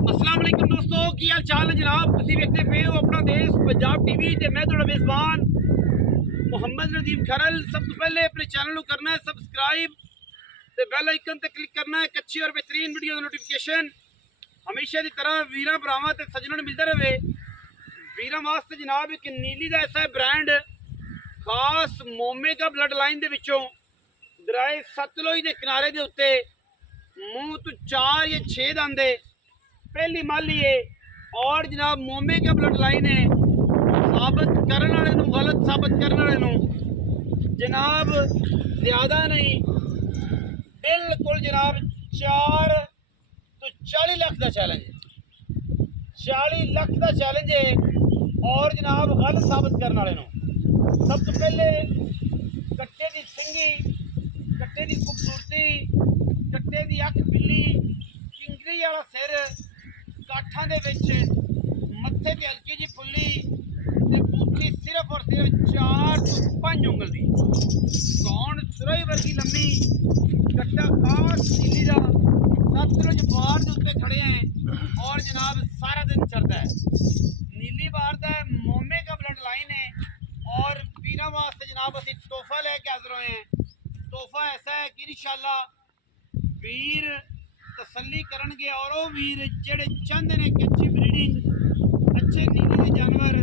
अस्सलाम वालेकुम दोस्तों, की हाल चाल है जनाब। तुम देखते पे हो अपना देश पंजाब टीवी ते मैं थोड़ा मेज़बान मुहम्मद नदीम खरल। सब तो पहले अपने चैनल को करना है सब्सक्राइब ते बेल आइकन ते क्लिक करना है। अच्छी और बेहतरीन वीडियो नोटिफिकेशन हमेशा की तरह वीर भरावां ते सज्जनों मिलता रहे। वीर वास्ते जनाब एक नीली का ऐसा ब्रांड खास मोमे का ब्लड लाइन दे विचों दराए सतलुज के किनारे के उत्ते मूँह तो 4 या 6 दंद पहली माली है और जनाब मोमे का ब्लड लाइन है। साबित करने वाले नूं गलत साबित करने वाले नूं जनाब ज़्यादा नहीं, बिल्कुल जनाब 4 तो 40 लाख का चैलेंज है। 40 लाख का चैलेंज है और जनाब गलत साबित करने वाले नूं सब तो पहले कट्टे की सिंगी, कट्टे की खूबसूरती, कट्टे की अख बिल्ली, किंगरी वाला सिर, काठा दे विच मत्थे ते हल्की जी फुल्ली ते बूथी सिर्फ और सिर्फ 4 तो 5 उंगल दी। कौन सुरई वर्गी लम्मी कट्टा खास नीली का सतलुज बार के उत्ते खड़े हैं और जनाब सारा दिन चढ़ता है। नीली बार का मोमे का ब्लड लाइन है और वीरों वास्ते जनाब असी तोहफा लेके हाजिर हुए हैं। तोहफा ऐसा है कि इंशाअल्लाह वीर तसल्ली करनगे और वो वीर जेड़े चाहते हैं कि अच्छी ब्रीडिंग, अच्छे नीली के जानवर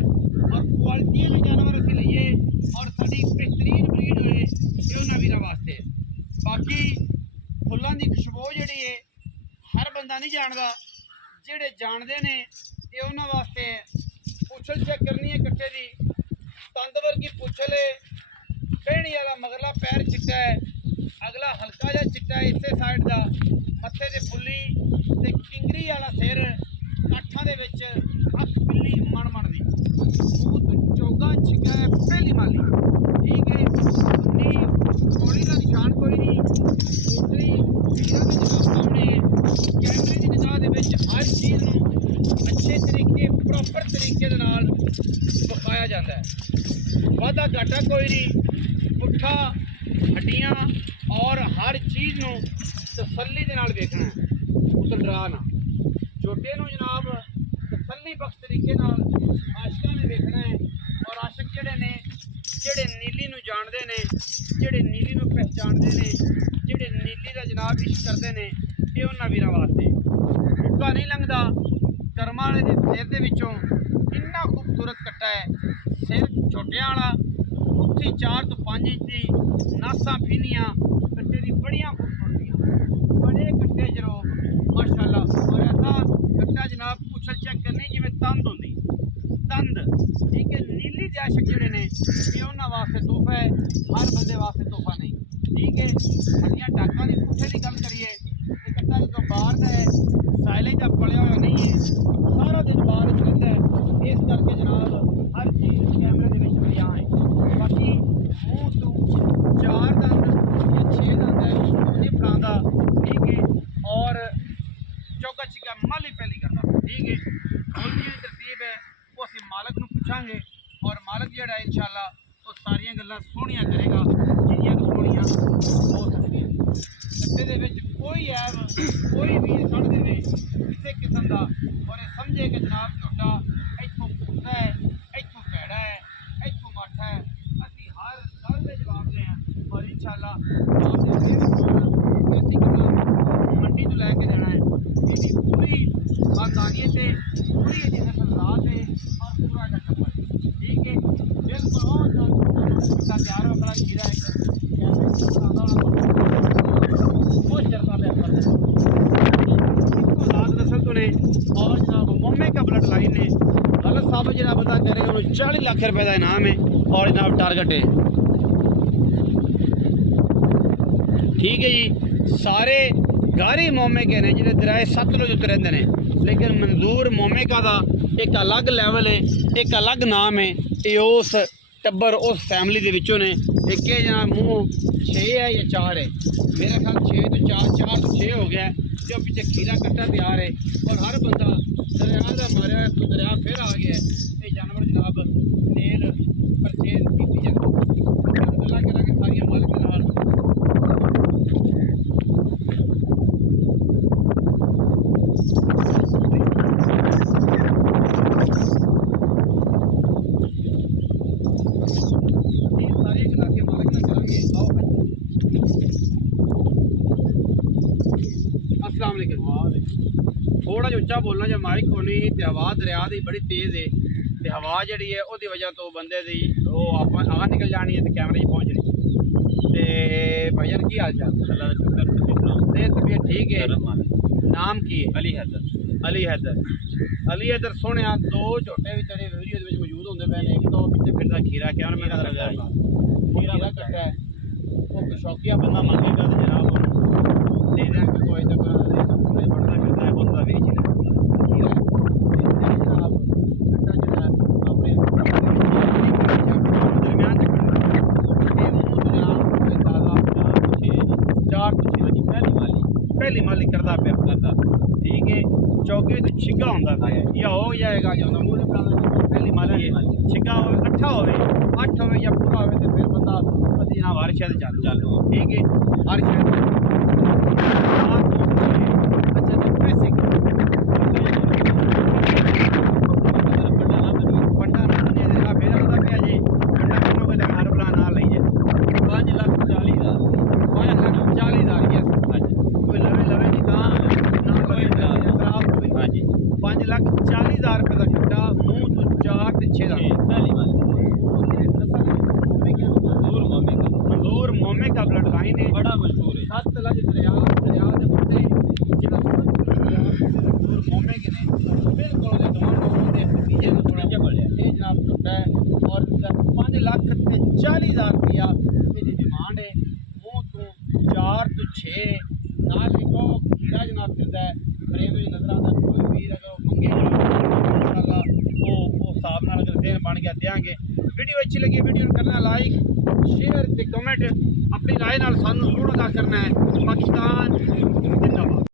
और क्वालिटी के जानवर असी लीए और साड़ी बेहतरीन ब्रीड होए ये उन्होंने वीरों वास्ते। बाकी फुलों की खुशबू जी है हर बंदा नहीं जानता, जेड़े जानते हैं ये उन्होंने वास्ते पुछल चेक करनी है। कट्टे की तंद वर्गी पुछल है, पहनी वाला मगरला पैर चिट्टा है, अगला हल्का जहा चिट्टा है इसे साइड का, मत्थे ते फुल्ली ते किंगरी वाला सिर, काठा दे विच अख बिल्ली मन मन दी, मूँह तो चोगा छिका है पहली माली। ठीक है, उन्नी घोड़ी का निशान कोई नहीं, दूसरी वीरों के जनाब सामने है। कैमरे की निगाह दे विच हर चीज़ नूं अच्छे तरीके प्रॉपर तरीके दे नाल दिखाया जाता है। वादा घाटा कोई नहीं, पुट्ठा हड्डियां और हर चीज़ नूं तसल्ली दे नाल देखना है, उस डरा ना छोटे नूं जनाब तसल्ली बख्श तरीके नाल आशिकां ने देखना है। और आशिक जेड़े ने जेड़े नीली नूं जानदे ने, जेड़े नीली नूं पहचानदे ने, जेड़े नीली दा जनाब इश्क करदे ने ये उन्हां वीरां वास्ते भुक्का नहीं लंघदा। करमां वाले दे सिर दे विचों इन्ना खूबसूरत कट्टा है, सिर छोटियां वाला, मुट्ठी 4 तो 5 इंच की, नासां फीनियां, कट्टे दी बड़ियां खूबसूरतियां, बड़े कट्टे जरो माशाअल्लाह। और ऐसा कट्टा जनाब पुछल चेक करनी जिवें तंद होंदी, तंद। ठीक है, नीली दे आशिक जेड़े ने ये उन्हां वास्ते तोहफा है, हर बंदे वास्ते तोहफा नहीं। ठीक है, हड्डियां टाकां दी पुट्ठे की गल करिए तो कट्टा जो बाहर का है, साइलेज का पलिया हुआ नहीं है, सारा दिन बाहर रहिंदा है, इस करके जनाब हर चीज़ कैमरे के विच बयां है। बाकी मूँह तो 4 दंद या 6 दंद है नहीं फड़ांदा। ठीक है, और चौका चिका माली पहली करता। ठीक है, बोलने की तरतीब है वो असीं मालक नूं पुछांगे और मालक जिहड़ा इंशाअल्लाह वो सारियां गल्लां सोहणियां करेगा जिन्नियां सोहणियां हो सकदियां। कट्टे दे विच कोई ऐब कोई भी कढ़ देवे किसी किस्म का और ये समझे कि जनाब झोटा इत्थों पुट्टा है, इत्थों भैड़ा है, इत्थों माठा है, असीं हर गल दे जवाब दें हैं और इंशाअल्लाह मंडी तो लैके देना है। इसकी पूरी खानदानियत है, पूरी इसकी नस्लजात है और पूरा का टब्बर। ठीक है, बिल्कुल तैयार होकर हीरा बहुत चलता नस्ल तो ने और जनाब मोमे का ब्लड लाइन है। गलत साबित जनाब बता करेगा उन्हें 40 लाख रुपए का इनाम है और जनाब टारगेट है। ठीक है जी, सारे गारी मोमे के ने जिन्हें दराए सतलुज उत्ते रहंदे ने, लेकिन मंजूर मोमे का एक अलग लैवल है, एक अलग नाम है। ये उस टब्बर उस फैमिली के विचों ने एक जनाब मूँह 6 है या 4 है, मेरा ख्याल 6 तो 4 तो 6 हो गया है। जो पीछे खीरा कट्टा तैयार है और हर बंदा दरिया का मारिया तो दरिया फिर आ गया है। ये जानवर जनाब सेल परचेज की जाती करा सारिया मालिक नाल ਥੋੜਾ ਜਿਹਾ ਉੱਚਾ ਬੋਲਣਾ ਜੇ ਮਾਈਕ ਕੋਨੀ ਤੇ ਹਵਾ ਦਰਿਆ ਦੀ ਬੜੀ ਤੇਜ਼ ਹੈ ਤੇ ਹਵਾ ਜਿਹੜੀ ਹੈ ਉਹਦੀ ਵਜ੍ਹਾ ਤੋਂ ਬੰਦੇ ਦੀ ਉਹ ਆਪਾਂ ਆਹ ਨਿਕਲ ਜਾਣੀ ਹੈ ਤੇ ਕੈਮਰੇ 'ਚ ਪਹੁੰਚ ਜਾਣੀ। ਤੇ ਭਾਈਜਾਨ ਕੀ ਹਾਲ ਚਾਲ? अल्लाह का शुक्र तुसीं सुनाओ। सेहत तबीयत ठीक है? धर्म वाले नाम की है? अली हैदर। अली हैदर सोने दो झोटे भी तेरे वीडियो ਦੇ ਵਿੱਚ ਮੌਜੂਦ ਹੁੰਦੇ ਪਏ ਨੇ। ਇੱਕ ਤਾਂ ਉਹ ਪਿੱਛੇ ਫਿਰਦਾ ਖੀਰਾ ਕਿਉਂ ਮੈਂ ਕਦਰ ਕਰਦਾ ਖੀਰਾ ਕੱਟਦਾ ਹੈ ਉਹ ਸ਼ੌਕੀਆ ਬੰਦਾ ਮੰਗੇਗਾ ਤੇ ਜਨਾਬ ਉਹਨੂੰ ਦੇ ਦੇਣ ਕੋਈ ਤਾਂ ਕੋਈ ਬਣਦਾ ਫਿਰਦਾ ਹੈ ਬੰਦਾ ਵੇਚ ਲੈ ਖੀਰਾ ਤੇ ਜਨਾਬ ਕੱਟਾ ਜਿਹੜਾ ਆਪਣੇ ਦਰਮਿਆਨ ਚ ਕੱਟਣਾ ਇਹ ਮੂੰਹ ਜਨਾਬ ਕੋਈ ਤਾਜ਼ਾ ਚਾਰ ਤੁਸੀਂ ਜੀ ਪਹਿਲੀ ਮਾਲੀ ਕਰਦਾ ਪਿਆ ਕਰਦਾ ठीक है। चौकी तो छिग्गा होता था या हो जाएगा जो मूल पहली माली है छिग्गा हो अट्ठा हो या पूरा हो तो फिर बंदा अभी जनाब हर शायद चालू ठीक है हर शायद अच्छा तो पैसे फंडा ना बने जनाब फिर आता पे जी फंडा को हर बला ना ली जाए 5,40,000 5,40,000 यस कोई लवे नहीं कहाँ 5,40,000 रुपये का खड्डा मूँह तो 4 ते 6 मंदूर मोमे का ब्लड लाइन है बड़ा मशहूर है। 7 लज दरिया के उत्ते जिहड़ा मंदूर मोमे के ने बिल्कुल दे दोनों दे नतीजे में थोड़ा बढ़िया ये जनाब टुटा है और 5,40,000 रुपया इसकी डिमांड है मूँह तो 4 तो 6 नाल लिखो खीरा जनाब फिरदा है फ्रेम में नजर आता कोई वीर अगर मंगेगा इंशाल्लाह वो हिसाब नाल अगर देन बन गया देंगे। वीडियो अच्छी लगी वीडियो करना लाइक शेयर ते कमेंट अपनी राय नाल सानू जरूर अदा करना है। पाकिस्तान जिंदाबाद।